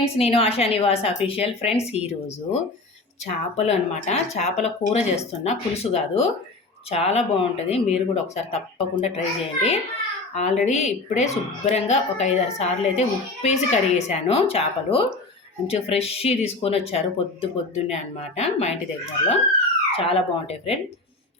Friends నేను ASHA Nivas official friends ఈరోజు చేపలు అనమాట చేపల కూర చేస్తున్నా. పులుసు కాదు. చాలా బాగుంటుంది. మీరు కూడా ఒకసారి తప్పకుండా ట్రై చేయండి. ఆల్రెడీ ఇప్పుడే శుభ్రంగా ఒక ఐదారు సార్లు అయితే ఉప్పేసి కడిగేశాను చేపలు. మంచిగా ఫ్రెష్ తీసుకొని వచ్చారు పొద్దు పొద్దున్నే అనమాట మా ఇంటి దగ్గరలో. చాలా బాగుంటాయి ఫ్రెండ్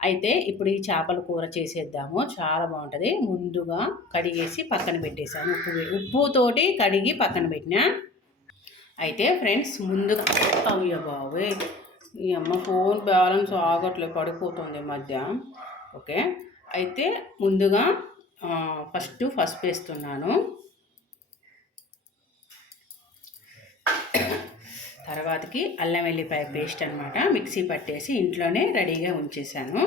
అయితే ఇప్పుడు ఈ చేపల కూర చేసేద్దాము. చాలా బాగుంటుంది. ముందుగా కడిగేసి పక్కన పెట్టేశాను. ఉప్పు ఉప్పుతోటి కడిగి పక్కన పెట్టినా. అయితే ఫ్రెండ్స్ ముందుగా అయ్యో బాబోయ్. ఈ అమ్మ ఫోన్ బ్యాలెన్స్ ఆగట్లేదు పడిపోతుంది ఈ మధ్య. ఓకే? అయితే ముందుగా ఫస్ట్ ఫస్ట్ వేస్తున్నాను. తర్వాతకి అల్లం వెల్లిపాయ పేస్ట్ అనమాట మిక్సీ పట్టేసి ఇంట్లోనే రెడీగా ఉంచేసాను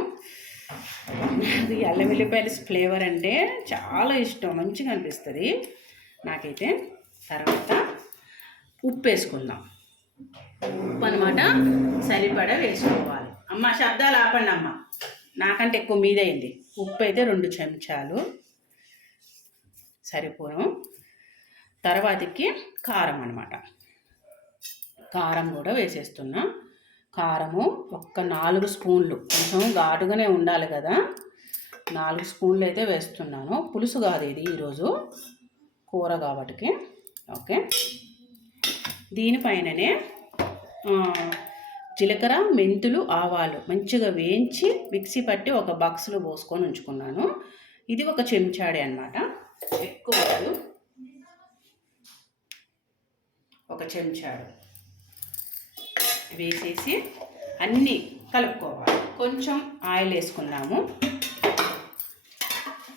నాకు ఈ అల్లం వెల్లిపాయల ఫ్లేవర్ అంటే చాలా ఇష్టం మంచిగా అనిపిస్తుంది. నాకైతే తర్వాత ఉప్పు వేసుకుందాం ఉప్పు అనమాట సరిపడా వేసుకోవాలి. అమ్మ శబ్దాలు ఆపండి అమ్మ. నాకంటే ఎక్కువ మీదైంది. ఉప్పు అయితే రెండు చెంచాలు. సరిపోను. తర్వాతకి కారం అనమాట కారం కూడా వేసేస్తున్నా. కారము ఒక్క నాలుగు స్పూన్లు. కొంచెం ఘాటుగానే ఉండాలి కదా. నాలుగు స్పూన్లు అయితే వేస్తున్నాను. పులుసు కాదు ఇది ఈరోజు. కూర కాబట్టి ఓకే. దీనిపైననే జీలకర్ర మెంతులు ఆవాలు మంచిగా వేయించి మిక్సీ పట్టి ఒక బాక్స్లో పోసుకొని ఉంచుకున్నాను. ఇది ఒక చెంచాడే అనమాట ఎక్కువ కాదు. ఒక చెంచాడు. వేసేసి అన్నీ కలుపుకోవాలి. కొంచెం ఆయిల్ వేసుకున్నాము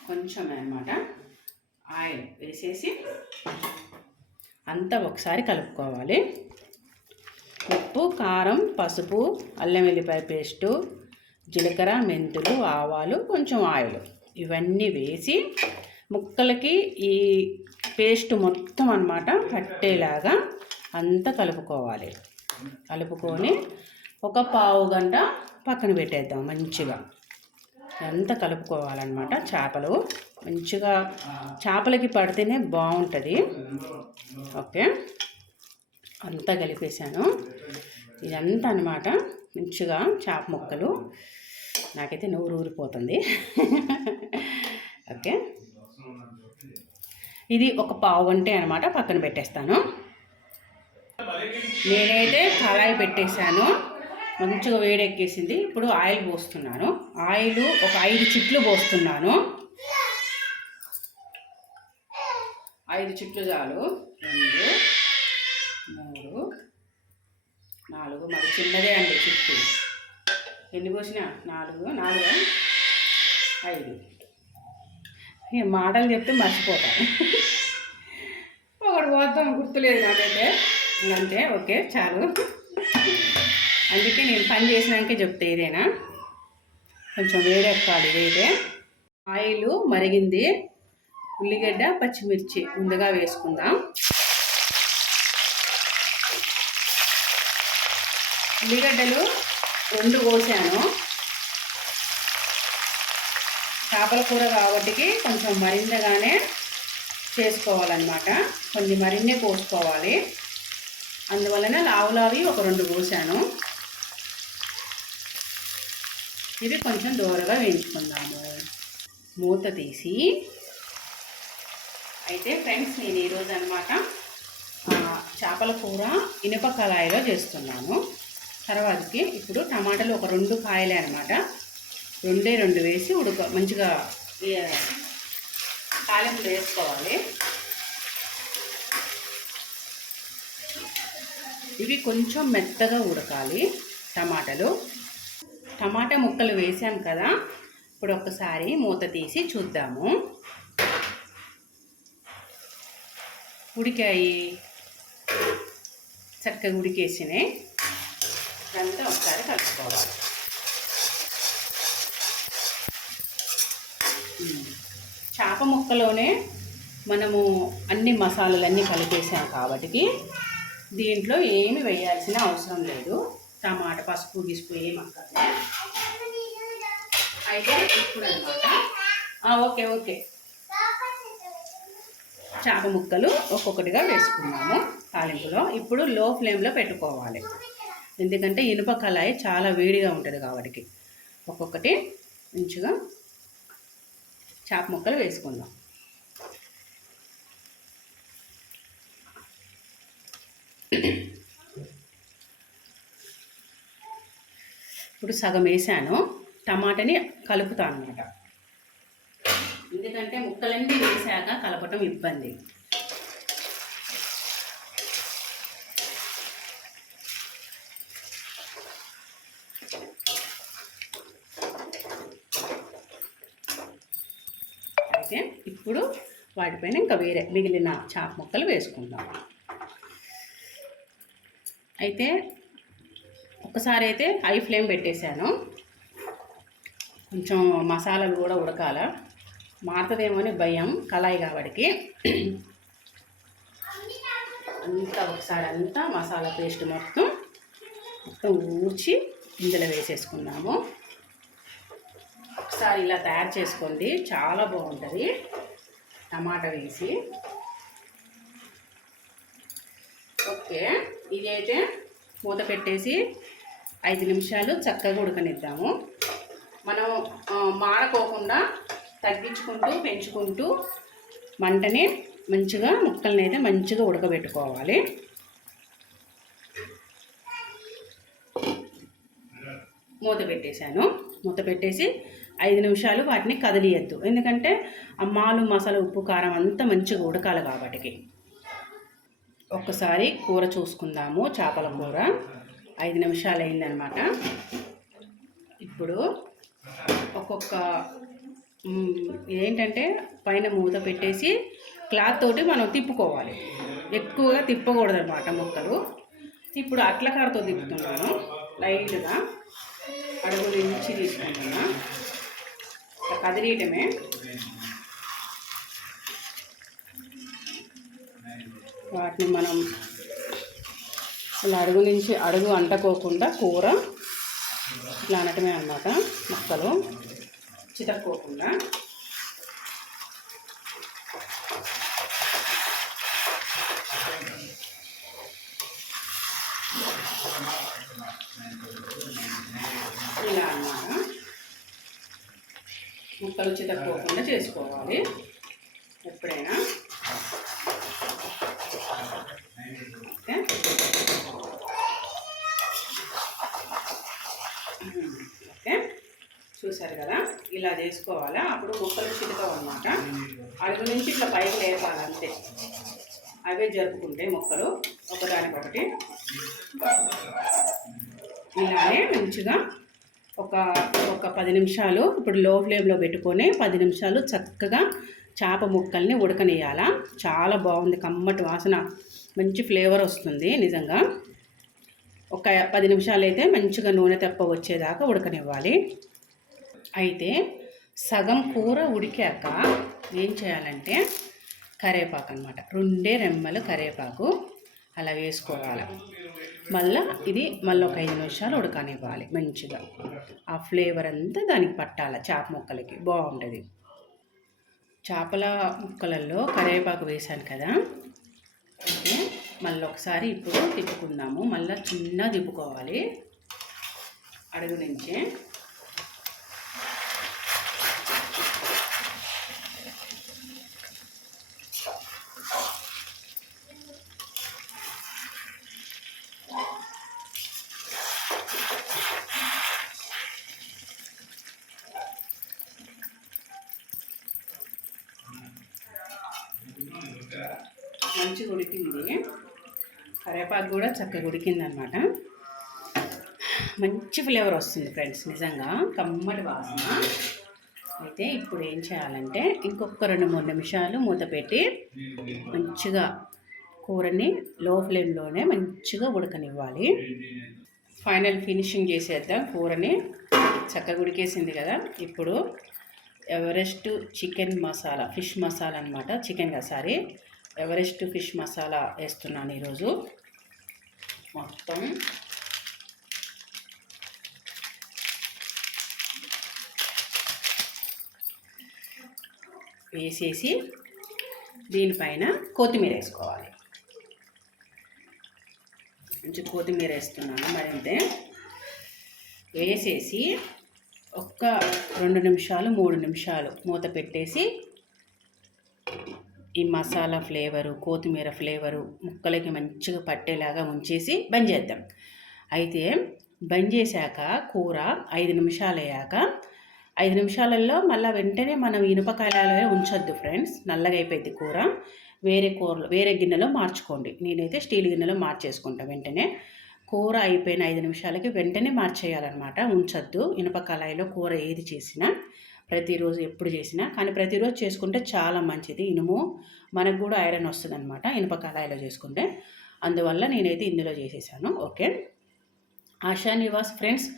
కొంచెం అన్నమాట. ఆయిల్ వేసేసి అంతా ఒకసారి కలుపుకోవాలి. ఉప్పు కారం పసుపు అల్లం వెల్లిపాయ పేస్టు జీలకర్ర మెంతులు ఆవాలు కొంచెం ఆయిల్ ఇవన్నీ వేసి ముక్కలకి ఈ పేస్ట్ మొత్తం అన్నమాట పట్టేలాగా అంతా కలుపుకోవాలి. కలుపుకొని ఒక పావు గంట పక్కన పెట్టేద్దాం మంచిగా. అంతా కలుపుకోవాలన్నమాట చేపలు. మంచిగా చేపలకి పడితేనే బాగుంటుంది. ఓకే. అంతా కలిపేశాను. ఇదంతా అనమాట మంచిగా చేప ముక్కలు. నాకైతే నోరు ఊరిపోతుంది. ఓకే. ఇది ఒక పావు గంటే అనమాట పక్కన పెట్టేస్తాను. నేనైతే కళాయి పెట్టేశాను. మంచిగా వేడెక్కేసింది. ఇప్పుడు ఆయిల్ పోస్తున్నాను. ఆయిల్ ఒక ఐదు చిట్లు పోస్తున్నాను. ఐదు చిట్లు చాలు. రెండు మూడు నాలుగు. మరి చిన్నదే అండి చిట్టు. ఎన్ని పోసిన? నాలుగు. నాలుగు? ఐదు. ఈ మాటలు చెప్తే మర్చిపోతాను. ఒకటి పోద్దాం గుర్తులేదు నాకైతే. అంతే ఓకే చాలు. అందుకే నేను పని చేసినాకే చెప్తే ఇదేనా? కొంచెం వేడెక్కాలి ఇదైతే ఆయిల్ మరిగింది. ఉల్లిగడ్డ పచ్చిమిర్చి ముందుగా వేసుకుందాం. ఉల్లిగడ్డలు రెండు కోసాను. చేపల కూర కాబట్టి కొంచెం మరింతగానే చేసుకోవాలన్నమాట. కొన్ని మరిన్నే కోసుకోవాలి. అందువలన లావు లావి ఒక రెండు కోసాను. ఇవి కొంచెం దూరగా వేయించుకుందాము. మూత తీసి. అయితే ఫ్రెండ్స్ నేను ఈరోజు అనమాట చేపల కూర ఇనుప కళాయిలో చేస్తున్నాను. తర్వాతకి ఇప్పుడు టమాటాలు ఒక రెండు కాయలే అనమాట రెండే రెండు వేసి ఉడక మంచిగా ఈ వేసుకోవాలి. ఇవి కొంచెం మెత్తగా ఉడకాలి టమాటాలు. టమాటా ముక్కలు వేసాం కదా ఇప్పుడు ఒకసారి మూత తీసి చూద్దాము. ఉడికాయి. చక్కగా ఉడికేసినాయి. ఇదంతా ఒకసారి కలుపుకోవాలి. చేప ముక్కలోనే మనము అన్ని మసాలాలన్నీ కలిపేసాం కాబట్టి దీంట్లో ఏమి వేయాల్సిన అవసరం లేదు. టమాటా పసుపు గిసుపు ఏం అయితే ఇప్పుడు అనమాట ఓకే ఓకే. చేప ముక్కలు ఒక్కొక్కటిగా వేసుకున్నాము తాలింపులో. ఇప్పుడు లో ఫ్లేమ్లో పెట్టుకోవాలి. ఎందుకంటే ఇనుప కళాయి చాలా వేడిగా ఉంటుంది కాబట్టి. ఒక్కొక్కటి మంచిగా చేప ముక్కలు వేసుకుందాం. ఇప్పుడు సగం వేసాను. టమాటాని కలుపుతాను అనమాట ఎందుకంటే ముక్కలన్నీ వేసాక కలపటం ఇబ్బంది. అయితే ఇప్పుడు వాటిపైన ఇంకా వేరే మిగిలిన చాప ముక్కలు వేసుకుందాం. అయితే ఒకసారి అయితే హై ఫ్లేమ్ పెట్టేశాను. కొంచెం మసాలాలు కూడా ఉడకాల. మారుతుందేమో అని భయం కళాయి కాబట్టి అంతా ఒకసారి అంతా మసాలా పేస్ట్ మొత్తం మొత్తం ఊడ్చి ఇందులో వేసేసుకున్నాము ఒకసారి ఇలా తయారు చేసుకోండి చాలా బాగుంటుంది. టమాటా వేసి. ఓకే ఇదైతే మూత పెట్టేసి ఐదు నిమిషాలు చక్కగా ఉడకనిద్దాము. మనం ఆ, మాడకోకుండా తగ్గించుకుంటూ పెంచుకుంటూ మంటని మంచిగా ముక్కల్ని అయితే మంచిగా ఉడకబెట్టుకోవాలి. మూత పెట్టేశాను. మూత పెట్టేసి ఐదు నిమిషాలు వాటిని కదిలియద్దు. ఎందుకంటే అమ్మాలు మాలు మసాలా ఉప్పు కారం అంతా మంచిగా ఉడకాలి కాబట్టి ఒక్కసారి కూర చూసుకుందాము చేపల కూర. ఐదు నిమిషాలు అయిందనమాట. ఇప్పుడు ఒక్కొక్క ఏంటంటే పైన మూత పెట్టేసి క్లాత్ తోటి మనం తిప్పుకోవాలి. ఎక్కువగా తిప్పకూడదు అనమాట మొక్కలు. ఇప్పుడు అట్ల కారతో తిప్పుతున్నాను. లైట్గా అడుగు నుంచి తీసుకుంటున్నా. ఇట్లా కదిలీయటమే. వాటిని మనం అలా అడుగు నుంచి అడుగు అంటకోకుండా కూర ఇట్లా అనటమే అన్నమాట ముక్కలు. చితక్కోకుండా. ఇలా అన్నమాట. ముక్కలు చితక్కోకుండా చేసుకోవాలి. ఎప్పుడైనా ఓకే ఓకే చూసారు కదా? ఇలా చేసుకోవాలా? అప్పుడు ముక్కలు చితకవు అనమాట అడుగు నుంచి ఇట్లా పైకి లేపాలి అంతే అవే జరుపుకుంటాయి మొక్కలు. ఒకదానికొకటి ఇలానే మంచిగా ఒక ఒక పది నిమిషాలు ఇప్పుడు లో ఫ్లేమ్లో పెట్టుకొని పది నిమిషాలు చక్కగా చేప ముక్కల్ని ఉడకనియాల చాలా బాగుంది. కమ్మటి వాసన. మంచి ఫ్లేవర్ వస్తుంది నిజంగా. ఒక పది నిమిషాలు అయితే మంచిగా నూనె తెప్ప వచ్చేదాకా ఉడకనివ్వాలి. అయితే సగం కూర ఉడికాక ఏం చేయాలంటే కరేపాకు అనమాట రెండే రెమ్మలు కరేపాకు అలా వేసుకోవాలి. మళ్ళా ఇది మళ్ళీ ఒక ఐదు నిమిషాలు ఉడకనివ్వాలి మంచిగా. ఆ ఫ్లేవర్ అంతా దానికి పట్టాలి చేప ముక్కలకి. బాగుంటుంది. చేపల ముక్కలలో కరివేపాకు వేశాను కదా. మళ్ళీ ఒకసారి ఇప్పుడు తిప్పుకుందాము. మళ్ళీ చిన్న తిప్పుకోవాలి. అడుగు నుంచే. మంచిగా ఉడికింది. కరివేపాకు కూడా చక్కగా ఉడికింది అనమాట మంచి ఫ్లేవర్ వస్తుంది ఫ్రెండ్స్ నిజంగా కమ్మటి వాసన. అయితే ఇప్పుడు ఏం చేయాలంటే ఇంకొక రెండు మూడు నిమిషాలు మూత పెట్టి మంచిగా కూరని లో ఫ్లేమ్లోనే మంచిగా ఉడకనివ్వాలి. ఫైనల్ ఫినిషింగ్ చేసేద్దాం కూరని. చక్కగా ఉడికేసింది కదా. ఇప్పుడు Everest chicken masala fish masala అనమాట చికెన్ కదా సారీ ఎవరెస్ట్ ఫిష్ మసాలా వేస్తున్నాను ఈరోజు. మొత్తం వేసేసి దీనిపైన కొత్తిమీర వేసుకోవాలి. కొంచెం కొత్తిమీర వేస్తున్నాను మరింతే వేసేసి ఒక్క రెండు నిమిషాలు మూడు నిమిషాలు మూత పెట్టేసి ఈ మసాలా ఫ్లేవరు కొత్తిమీర ఫ్లేవరు ముక్కలకి మంచిగా పట్టేలాగా ఉంచేసి బంద్ చేద్దాం. అయితే బంద్ చేశాక కూర ఐదు నిమిషాలు అయ్యాక ఐదు నిమిషాలలో మళ్ళీ వెంటనే మనం ఇనుపకాయలలో ఉంచొద్దు ఫ్రెండ్స్ నల్లగా అయిపోయింది కూర. వేరే కూరలు వేరే గిన్నెలో మార్చుకోండి. నేనైతే స్టీల్ గిన్నెలో మార్చేసుకుంటా వెంటనే. కూర అయిపోయిన ఐదు నిమిషాలకి వెంటనే మార్చేయాలన్నమాట. ఉంచొద్దు. ఇనుప కళాయిలో కూర ఏది చేసినా. ప్రతిరోజు ఎప్పుడు చేసినా కానీ ప్రతిరోజు చేసుకుంటే చాలా మంచిది. ఇనుము మనకు కూడా ఐరన్ వస్తుంది అనమాట ఇనుప కళాయిలో చేసుకుంటే. అందువల్ల నేనైతే ఇందులో చేసేసాను. Okay? Asha Nivas friends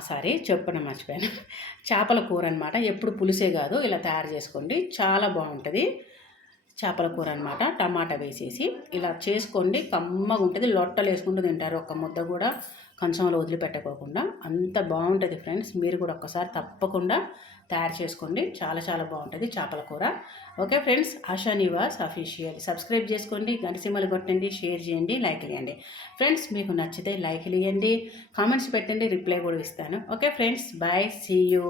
sorry చెప్పడం మర్చిపోయాను. చేపల కూర అనమాట ఎప్పుడు పులుసే కాదు ఇలా తయారు చేసుకోండి. చాలా బాగుంటుంది. చేపల కూర అనమాట టమాటా వేసేసి ఇలా చేసుకోండి. కమ్మగా ఉంటుంది. లొట్టలు వేసుకుంటూ తింటారు. ఒక ముద్ద కూడా కంచంలో వదిలిపెట్టకోకుండా అంత బాగుంటుంది ఫ్రెండ్స్. మీరు కూడా ఒక్కసారి తప్పకుండా తయారు చేసుకోండి. చాలా చాలా బాగుంటుంది చేపల కూర. Okay friends Asha Nivas official. Subscribe చేసుకోండి గంటసీమలు కొట్టండి షేర్ చేయండి లైక్ ఇవ్వండి ఫ్రెండ్స్ మీకు నచ్చితే లైక్ ఇవ్వండి కామెంట్స్ పెట్టండి రిప్లై కూడా ఇస్తాను. Okay friends bye see you.